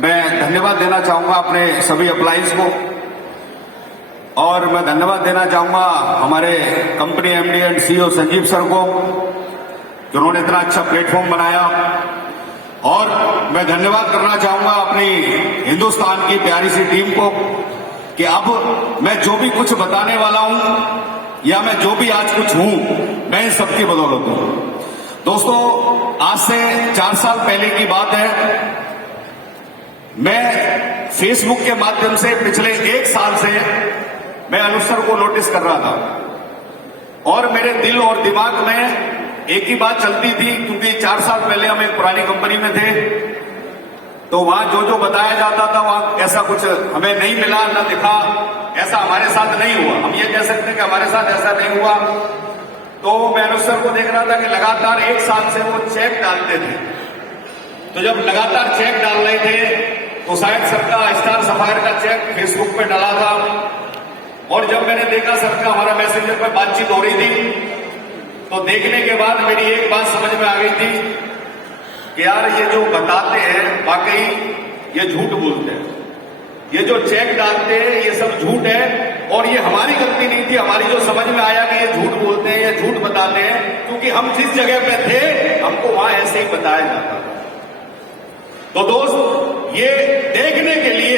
मैं धन्यवाद देना चाहूंगा अपने सभी अप्लाइज को, और मैं धन्यवाद देना चाहूंगा हमारे company MD and CEO Sanjeev sir को, जिन्होंने इतना अच्छा प्लेटफॉर्म बनाया। और मैं धन्यवाद करना चाहूंगा अपनी हिंदुस्तान की प्यारी सी टीम को कि अब मैं जो भी कुछ बताने वाला हूं या मैं जो भी आज कुछ हूं, मैं इन सबकी बदौलत हूं। दोस्तों, आज से 4 साल पहले की बात है, मैं फेसबुक के माध्यम से पिछले 1 साल से मैं अनुज सर को नोटिस कर रहा था, और मेरे दिल और दिमाग में एक ही बात चलती थी, क्योंकि 4 साल पहले हम एक पुरानी कंपनी में थे, तो वहां जो जो बताया जाता था वहां ऐसा कुछ हमें नहीं मिला, न दिखा। ऐसा हमारे साथ नहीं हुआ, हम ये कह सकते हैं कि हमारे साथ ऐसा नहीं हुआ। तो मैं अनुज सर को देख रहा था कि लगातार 1 साल से वो चेक डालते थे। तो जब लगातार चेक डाल रहे थे तो शायद सर का स्टार सफायर का चेक फेसबुक पे डाला था, और जब मैंने देखा सर का हमारा मैसेंजर पर बातचीत हो रही थी, तो देखने के बाद मेरी एक बात समझ में आ गई थी कि यार ये जो बताते हैं वाकई ये झूठ बोलते हैं, ये जो चेक डालते हैं ये सब झूठ है। और ये हमारी गलती नहीं थी, हमारी जो समझ में आया कि ये झूठ बोलते हैं, ये झूठ बताते हैं, क्योंकि हम जिस जगह पे थे हमको वहां ऐसे ही बताया जाता था। तो दोस्त, ये देखने के लिए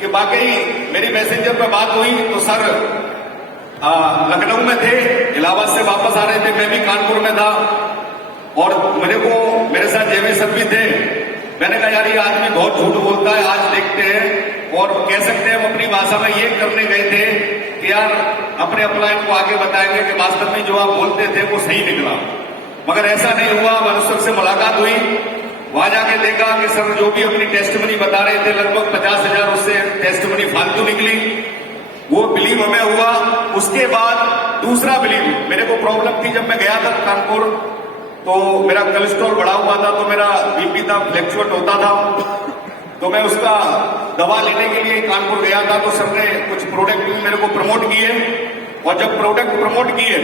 कि वाकई मेरी मैसेंजर पर बात हुई, तो सर लखनऊ में थे, इलाहाबाद से वापस आ रहे थे, मैं भी कानपुर में था, और मेरे साथ जेवी सर भी थे। मैंने कहा यार ये आदमी बहुत झूठ बोलता है, आज देखते हैं। और कह सकते हैं हम अपनी भाषा में ये करने गए थे कि यार अपने अप्लाइन को आगे बताएंगे कि वास्तव में जो आप बोलते थे वो सही निकला, मगर ऐसा नहीं हुआ। अनुज सर से मुलाकात हुई, वहां जाके देखा कि सर जो भी अपनी टेस्टमनी बता रहे थे लगभग 50,000 उससे टेस्टमनी फालतू निकली। वो बिलीव हमें हुआ। उसके बाद दूसरा बिलीव, मेरे को प्रॉब्लम थी जब मैं गया था कानपुर, तो मेरा कोलेस्ट्रॉल बढ़ा हुआ था, तो मेरा बीपी था, फ्लैक्चुएट होता था। तो मैं उसका दवा लेने के लिए कानपुर गया था, तो सर ने कुछ प्रोडक्ट भी मेरे को प्रमोट किए, और जब प्रोडक्ट प्रमोट किए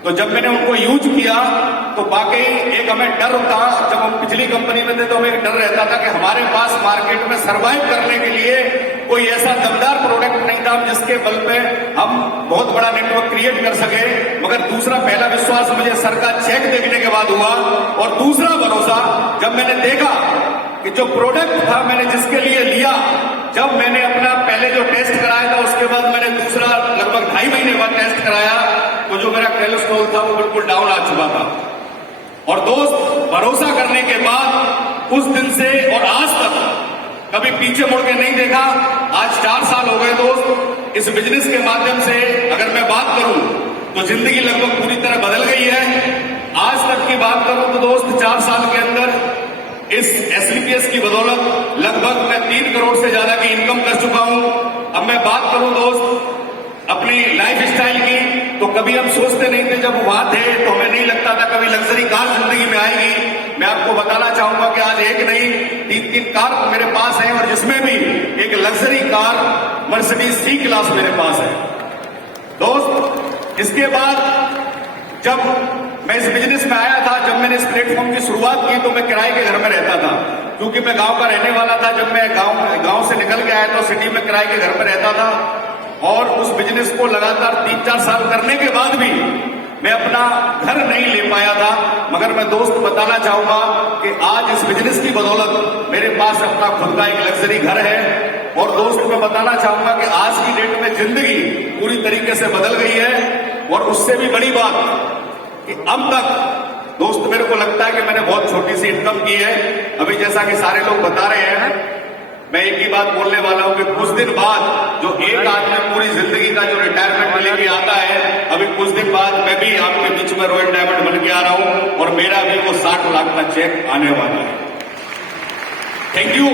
तो जब मैंने उनको यूज किया तो वाकई एक हमें डर था। जब हम पिछली कंपनी में थे तो हमें एक डर रहता था कि हमारे पास मार्केट में सर्वाइव करने के लिए कोई ऐसा दमदार प्रोडक्ट नहीं था जिसके बल पे हम बहुत बड़ा नेटवर्क क्रिएट कर सके। मगर दूसरा पहला विश्वास मुझे सर का चेक देखने के बाद हुआ, और दूसरा भरोसा जब मैंने देखा कि जो प्रोडक्ट था मैंने जिसके लिए लिया, जब मैंने अपना पहले जो टेस्ट कराया था उसके बाद मैंने दूसरा लगभग 2.5 महीने बाद टेस्ट कराया, तो जो मेरा कोलेस्ट्रॉल था वो बिल्कुल डाउन आ चुका था। और दोस्त, भरोसा करने के बाद उस दिन से और आज तक कभी पीछे मुड़ के नहीं देखा। आज 4 साल हो गए दोस्त। इस बिजनेस के माध्यम से अगर मैं बात करूं तो जिंदगी लगभग पूरी तरह बदल गई है। आज तक की बात करूं तो दोस्त 4 साल के अंदर इस एसलीपीएस की बदौलत लगभग मैं 3 करोड़ से ज्यादा की इनकम कर चुका हूं। अब मैं बात करूं दोस्त अपनी लाइफ स्टाइल की, तो कभी हम सोचते नहीं थे, जब वहां थे तो हमें नहीं लगता था कभी लग्जरी कार जिंदगी में आएगी। मैं आपको बताना चाहूंगा कि आज एक नहीं 3-3 कार मेरे पास है, और जिसमें भी एक luxury car Mercedes C class मेरे पास है। दोस्त, इसके बाद जब मैं इस बिजनेस में आया था, जब मैंने इस प्लेटफॉर्म की शुरुआत की, तो मैं किराए के घर में रहता था, क्योंकि मैं गांव का रहने वाला था। जब मैं गांव से निकल के आया तो सिटी में किराए के घर में रहता था, और उस बिजनेस को लगातार 3-4 साल करने के बाद भी मैं अपना घर नहीं ले पाया था। मगर मैं दोस्त बताना चाहूंगा कि आज इस बिजनेस की बदौलत मेरे पास अपना खुद का एक लग्जरी घर है। और दोस्त, मैं बताना चाहूंगा कि आज की डेट में जिंदगी पूरी तरीके से बदल गई है। और उससे भी बड़ी बात कि अब तक दोस्त मेरे को लगता है कि मैंने बहुत छोटी सी इनकम की है। अभी जैसा कि सारे लोग बता रहे हैं, मैं एक ही बात बोलने वाला हूं कि कुछ दिन बाद जो एक आदमी पूरी जिंदगी का जो रिटायरमेंट लेके आता है, अभी कुछ दिन बाद मैं भी आपके बीच में रॉयल डायमंड बन के आ रहा हूं, और मेरा भी वो 60 लाख का चेक आने वाला है। Thank you.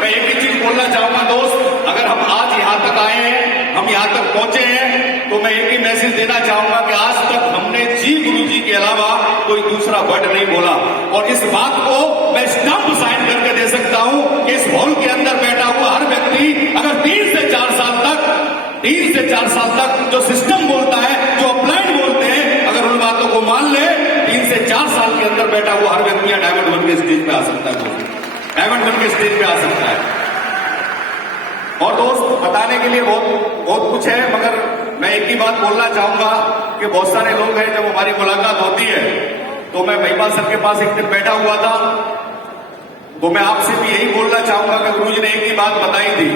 मैं एक ही चीज बोलना चाहूंगा दोस्त, अगर हम आज यहां तक आए हैं, हम यहां तक पहुंचे हैं, तो मैं एक ही मैसेज देना चाहूंगा कि आज तक हमने जी गुरु जी के अलावा कोई दूसरा वर्ड नहीं बोला। और इस बात को मैं स्टंप साइन करके दे सकता हूं कि इस हॉल के अंदर बैठा हुआ हर व्यक्ति अगर 3 से 4 साल तक जो सिस्टम बोलता है, जो अपलाइन बोलते हैं, अगर उन बातों को मान ले, 3 से 4 साल के अंदर बैठा हुआ हर व्यक्ति डायमंड बन के स्टेज पे आ सकता है। डायमंड बन के स्टेज पे आ सकता है। और दोस्त, बताने के लिए बहुत कुछ है, मगर मैं एक ही बात बोलना चाहूंगा कि बहुत सारे लोग हैं, जब हमारी मुलाकात होती है तो मैं महिपाल सर के पास एक दिन बैठा हुआ था, तो मैं आपसे भी यही बोलना चाहूंगा कि गुरु जी ने एक ही बात बताई थी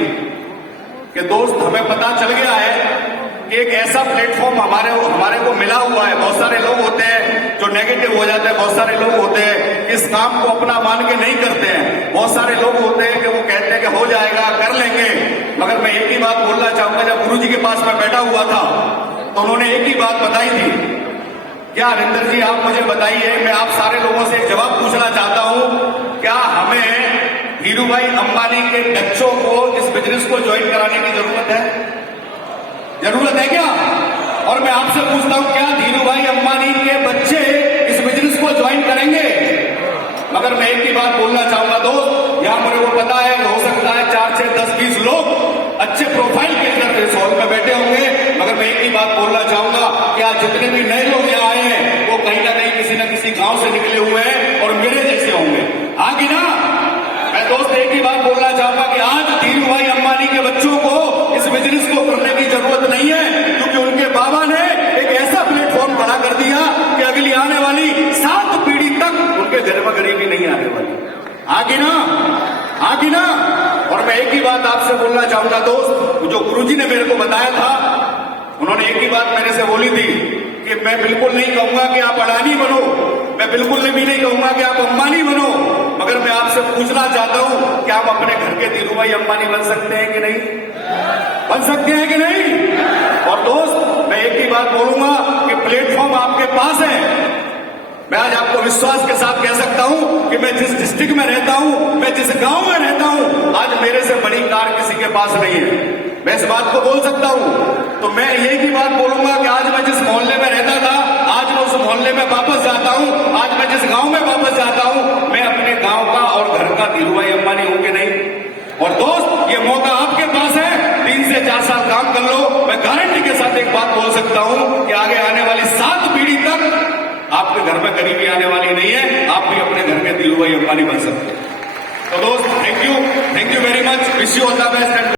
कि दोस्त, हमें पता चल गया है कि एक ऐसा प्लेटफॉर्म हमारे को मिला हुआ है। बहुत सारे लोग होते हैं जो नेगेटिव हो जाते हैं, बहुत सारे लोग होते हैं इस काम को अपना मान के नहीं करते हैं, बहुत सारे लोग होते हैं कि वो कहते हैं कि हो जाएगा, कर लेंगे। मगर मैं एक ही बात बोलना चाहूंगा, जब गुरु जी के पास मैं बैठा हुआ था तो उन्होंने एक ही बात बताई थी। क्या हरिंदर जी, आप मुझे बताइए, मैं आप सारे लोगों से एक जवाब पूछना चाहता हूं, क्या हमें धीरूभाई अंबानी के बच्चों को इस बिजनेस को ज्वाइन कराने की जरूरत है? जरूरत है क्या? और मैं आपसे पूछता हूं, क्या धीरूभाई अंबानी के बच्चे इस बिजनेस को ज्वाइन करेंगे? मगर मैं एक ही बात बोलना चाहूंगा दोस्त, यहां मेरे को पता है, हो सकता है 4, 6, 10, 20 लोग अच्छे प्रोफाइल के अंदर इस हॉल में बैठे होंगे, मगर मैं एक ही बात बोलना चाहूंगा कि आज जितने भी नए लोग यहां आए हैं वो कहीं ना कहीं किसी न किसी गांव से निकले हुए हैं और मेरे जैसे होंगे। आगे ना, मैं दोस्त एक ही बात बोलना चाहूंगा कि आज धीरूभाई अंबानी के बच्चों को इस बिजनेस को करने की जरूरत नहीं है, क्योंकि उनके बाबा ने एक ऐसा प्लेटफॉर्म खड़ा कर दिया कि अगली आने वाली 7 पीढ़ी तक उनके घर में गरीबी नहीं आने वाली। आगे ना, आगे ना। और मैं एक ही बात आपसे बोलना चाहूंगा दोस्त, जो गुरुजी ने मेरे को बताया था, उन्होंने एक ही बात मेरे से बोली थी कि मैं बिल्कुल नहीं कहूंगा कि आप अडानी बनो, मैं बिल्कुल भी नहीं कहूंगा कि आप अंबानी बनो, मगर मैं आपसे पूछना चाहता हूं कि आप अपने घर के धीरूभाई अंबानी बन सकते हैं कि नहीं? बन सकते हैं कि नहीं? और दोस्त, मैं एक ही बात बोलूंगा कि प्लेटफॉर्म आपके पास है। मैं आज आपको विश्वास के साथ कह सकता हूं कि मैं जिस डिस्ट्रिक्ट में रहता हूं, मैं जिस गांव में रहता हूं, आज मेरे से बड़ी कार किसी के पास नहीं है। मैं इस बात को बोल सकता हूं। तो मैं यही की बात बोलूंगा कि आज मैं जिस मोहल्ले में रहता था, आज मैं उस मोहल्ले में वापस जाता हूं, आज मैं जिस गांव में वापस जाता हूं, मैं अपने गांव का और घर का धीरूभाई अंबानी हूं कि नहीं? और दोस्त, ये मौका आपके पास है, 3 से 4 साल काम कर लो। मैं गारंटी के साथ एक बात बोल सकता हूं कि आगे आने वाली 7 पीढ़ी तक आपके घर में गरीबी आने वाली नहीं है, आप भी अपने घर के धीरूभाई अंबानी बन सकते हैं। तो दोस्त, thank you very much, wish you all the best.